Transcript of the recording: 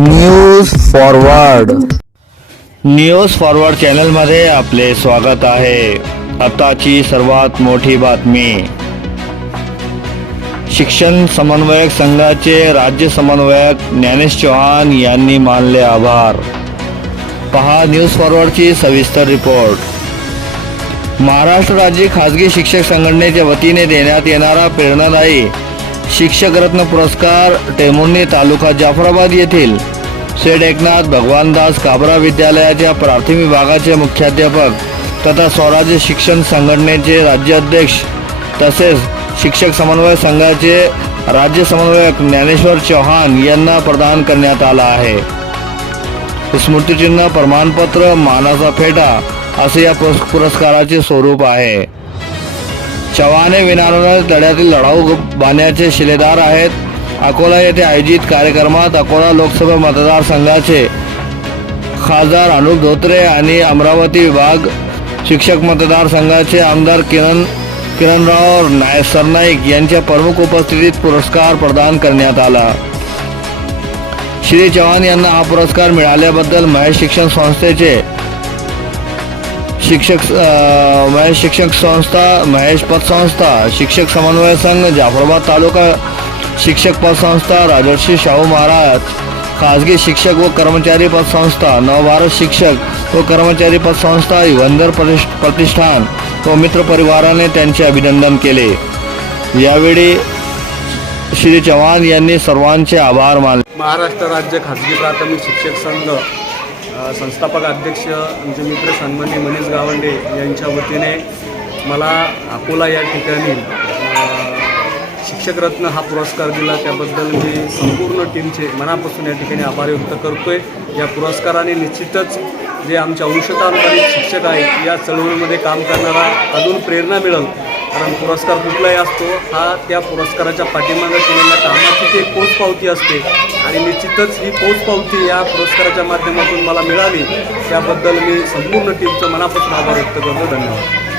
News forward news forward चॅनलमध्ये आपले स्वागत आहे. आताची सर्वात मोठी बातमी. शिक्षण समन्वयक संघाचे राज्य समन्वयक ज्ञानेश चौहान यांनी मानले आभार. पहा न्यूज फॉरवर्डची सविस्तर रिपोर्ट महाराष्ट्र राज्य खाजगी शिक्षक संघटनेच्या वतीने देण्यात येणारा प्रेरणादायी शिक्षकरत्न पुरस्कार टेमुर्णी तालुका जाफराबाद येथील सेठ एकनाथ भगवानदास काबरा विद्यालयाच्या प्राथमिक विभागाचे मुख्याध्यापक तथा स्वराज्य शिक्षण संघटनेचे राज्याध्यक्ष तसेच शिक्षक समन्वय संघाचे राज्य समन्वयक ज्ञानेश्वर चौहान यांना प्रदान करण्यात आला आहे. स्मृतिचिन्ह प्रमाणपत्र मानाचा फेटा असे या पुरस्- पुरस्काराचे स्वरूप आहे. चव्हाण हे लढ्यातील लढाऊ बाण्याचे शिलेदार आहेत. अकोला येथे आयोजित कार्यक्रमात अकोला लोकसभा मतदारसंघाचे खासदार अनुप धोत्रे आणि अमरावती विभाग शिक्षक मतदारसंघाचे आमदार किरण किरणराव नाय सरनाईक यांच्या प्रमुख उपस्थितीत पुरस्कार प्रदान करण्यात आला. श्री चव्हाण यांना हा पुरस्कार मिळाल्याबद्दल महेश शिक्षण संस्थेचे शिक्षक महेश शिक्षक संस्था महेश पतसंस्था शिक्षक समन्वय संघ जाफराबाद तालुका शिक्षक पतसंस्था राजर्षी शाहू महाराज खाजगी शिक्षक व कर्मचारी पतसंस्था नवभारत शिक्षक व कर्मचारी पतसंस्था युगंधर प्रतिष्ठ- प्रतिष्ठान व मित्र परिवाराने त्यांचे अभिनंदन केले. यावेळी श्री चव्हाण यांनी सर्वांचे आभार मानले. महाराष्ट्र राज्य खाजगी प्राथमिक शिक्षक संघ संस्थापक अध्यक्ष आमचे मित्र सन्मान्य मनीष गावंडे यांच्या वतीने मला अकोला या ठिकाणी शिक्षकरत्न हा पुरस्कार दिला. त्याबद्दल मी संपूर्ण टीमचे मनापासून या ठिकाणी आभार व्यक्त करतोय. या पुरस्काराने निश्चितच जे आमच्या अंशतांतरित शिक्षक आहेत या चळवळीमध्ये काम करणारा अजून प्रेरणा मिळेल. कारण पुरस्कार कुठलाही असतो हा त्या पुरस्काराच्या पाठीमागं केलेल्या कामाची ती एक पोचपावती असते. आणि निश्चितच ही पोचपावती या पुरस्काराच्या माध्यमातून मला मिळाली. त्याबद्दल मी संपूर्ण टीमचं मनापासून आभार व्यक्त करतो. धन्यवाद.